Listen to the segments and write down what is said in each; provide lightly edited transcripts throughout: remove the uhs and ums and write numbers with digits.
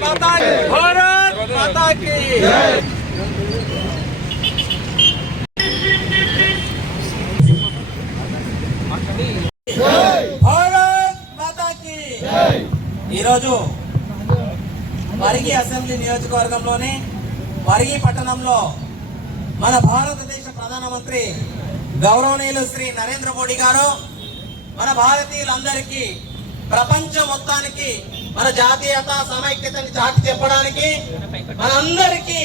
भारत माता की భారత్ మాతాకి ఈరోజు పరిగి అసెంబ్లీ నియోజకవర్గంలోని పరిగి పట్టణంలో మన భారతదేశ ప్రధానమంత్రి గౌరవనీయులు శ్రీ నరేంద్ర మోడీ గారు మన భారతీయులందరికీ ప్రపంచం మొత్తానికి మన జాతీయత సమైక్యతని చాటి చెప్పడానికి మనందరికీ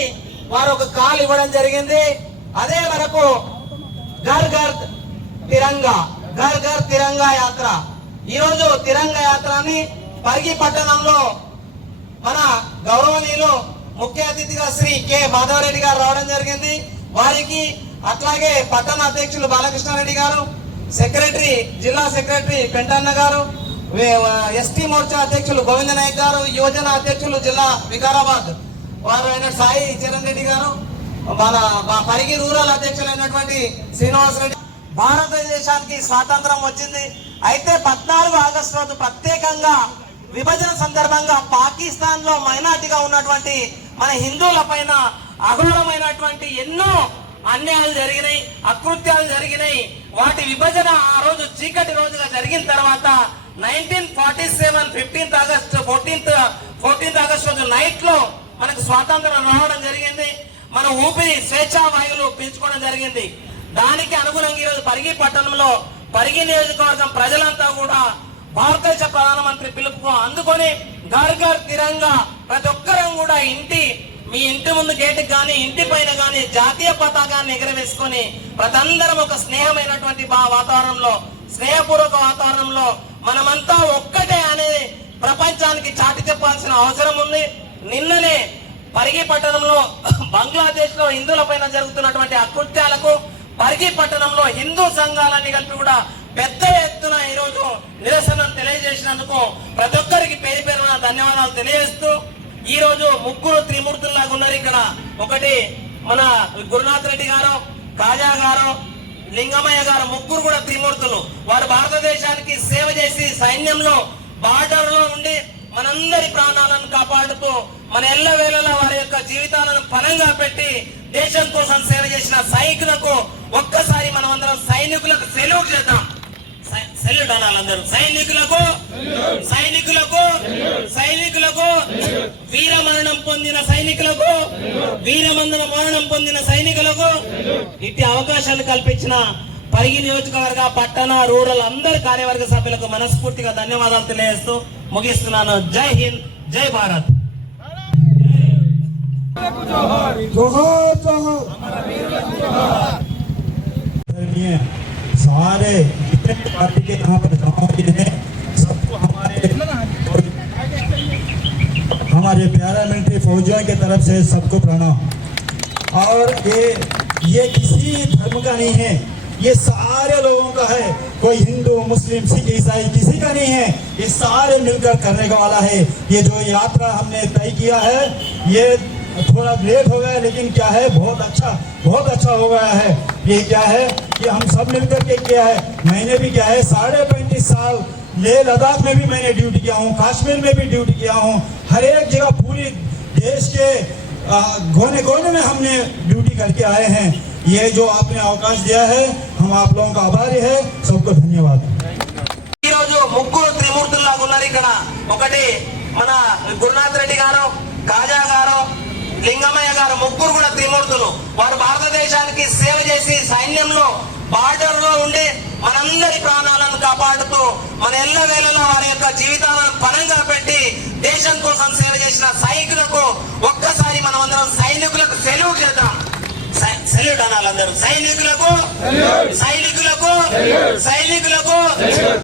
వారు ఒక కాల్ ఇవ్వడం జరిగింది. అదే మనకు ఘర్ ఘర్ తిరంగా ఘర్ ఘర్ తిరంగా యాత్ర. ఈరోజు తిరంగా యాత్రని పరిగి పట్టణంలో మన గౌరవనీయులు ముఖ్య అతిథిగా శ్రీ కె మాధవరెడ్డి గారు రావడం జరిగింది. వారికి అట్లాగే పట్టణ అధ్యక్షులు బాలకృష్ణారెడ్డి గారు, సెక్రటరీ జిల్లా సెక్రటరీ పెంటన్న గారు, ఎస్టీ మోర్చా అధ్యక్షులు గోవింద నాయక్ గారు, యువజన అధ్యక్షులు జిల్లా వికారాబాద్ వారు అయిన సాయి చరణ్ రెడ్డి గారు, మన పరిగి రూరల్ అధ్యక్షులైనటువంటి శ్రీనివాస్ రెడ్డి. భారతదేశానికి స్వాతంత్రం వచ్చింది. అయితే 14 ఆగస్టు రోజు ప్రత్యేకంగా విభజన సందర్భంగా పాకిస్తాన్ లో మైనార్టీగా ఉన్నటువంటి మన హిందువుల పైన అఘోరమైనటువంటి ఎన్నో అన్యాయాలు జరిగినాయి, అకృత్యాలు జరిగినాయి. వాటి విభజన ఆ రోజు చీకటి రోజుగా జరిగిన తర్వాత 1947 15th ఆగస్టు 14th ఆగస్టు రోజు నైట్ లో మనకు స్వాతంత్రం రావడం జరిగింది. మన ఊపిరి స్వేచ్ఛా వాయువులు పీల్చుకోవడం జరిగింది. దానికి అనుగుణంగా ఈరోజు పరిగి పట్టణంలో పరిగి నియోజకవర్గం ప్రజలంతా కూడా భారతదేశ ప్రధానమంత్రి పిలుపుకు అందుకొని ఘర్ ఘర్ తిరంగా ప్రతి ఒక్కరం కూడా మీ ఇంటి ముందు గేటుకు కానీ ఇంటి పైన కానీ జాతీయ పతాకాన్ని ఎగరవేసుకొని ప్రతి అందరం ఒక స్నేహమైనటువంటి వాతావరణంలో, స్నేహపూర్వక వాతావరణంలో మనమంతా ఒక్కటే అనే ప్రపంచానికి చాటి చెప్పాల్సిన అవసరం ఉంది. నిన్ననే పరిగి పట్టణంలో బంగ్లాదేశ్ లో హిందువుల పైన జరుగుతున్నటువంటి అకృత్యాలకు పరిగి పట్టణంలో హిందూ సంఘాలన్నీ కలిపి కూడా పెద్ద ఎత్తున ఈరోజు నిరసన తెలియజేసినందుకు ప్రతి ఒక్కరికి పేరు పేరున ధన్యవాదాలు తెలియజేస్తూ, ఈ రోజు ముగ్గురు త్రిమూర్తుల్లాగా ఉన్నారు ఇక్కడ. ఒకటి మన గురునాథ్ రెడ్డి గారు, కాజా గారు, లింగమయ్య గారు, ముగ్గురు కూడా త్రిమూర్తులు. వారు భారతదేశానికి సేవ చేసి సైన్యంలో బార్డర్ లో ఉండి మనందరి ప్రాణాలను కాపాడుతూ మన ఎల్లవేళలా వారి యొక్క జీవితాలను పణంగా పెట్టి దేశం కోసం సేవ చేసిన సైనికులకు ఒక్కసారి మనం అందరం సైనికులకు సెల్యూట్ చేద్దాం. సెల్యూట్ అనాలి అందరూ. సైనికులకు సైనికులకు సైనికులకు వీరమరణం పొందిన సైనికులకు, మరణం పొందిన సైనికులకు ఇట్టి అవకాశాలు కల్పించిన పరిగి నియోజకవర్గ పట్టణ రూరల్ అందరి కార్యవర్గ సభ్యులకు మనస్ఫూర్తిగా ధన్యవాదాలు తెలియజేస్తూ ముగిస్తున్నాను. జై హింద్, జై భారత్. सारे जितने पार्टी के यहाँ पर हैं सबको हमारे पैरामिलिट्री फौजियों की तरफ से सबको प्रणाम। और ये किसी धर्म का नहीं है, ये सारे लोगों का है। कोई हिंदू, मुस्लिम, सिख, ईसाई किसी का नहीं है, ये सारे मिलकर करने का वाला है। ये जो यात्रा हमने तय किया है ये थोड़ा लेट हो गया, लेकिन क्या है बहुत अच्छा हो गया है। ये क्या है कि हम सब मिलकर के किया है। मैंने भी क्या है 35.5 साल लेह लद्दाख में भी मैंने ड्यूटी किया हूँ, कश्मीर में भी ड्यूटी किया हूँ। हर एक जगह पूरी देश के कोने कोने में हमने ड्यूटी करके आए हैं। ये जो आपने अवकाश दिया है हम आप लोगों का आभारी है। सबको धन्यवाद। ముగ్గురు త్రిమూర్తుల్లాగా ఉన్నారు ఇక్కడ. ఒకటి మన గురునాథ్ రెడ్డి గారు, కాజా గారు, లింగమయ్య గారు, ముగ్గురు కూడా త్రిమూర్తులు. వారు భారతదేశానికి సేవ చేసి సైన్యంలో బార్డర్ లో ఉండి మనందరి ప్రాణాలను కాపాడుతూ మన ఎల్లవేళలా వారి యొక్క జీవితాలను పణంగా పెట్టి దేశం కోసం సేవ చేసిన సైనికులకు ఒక్కసారి మనం అందరం సైనికులకు సెల్యూట్ చేద్దాం. సెల్యూట్ అనాలి అందరూ. సైనికులకు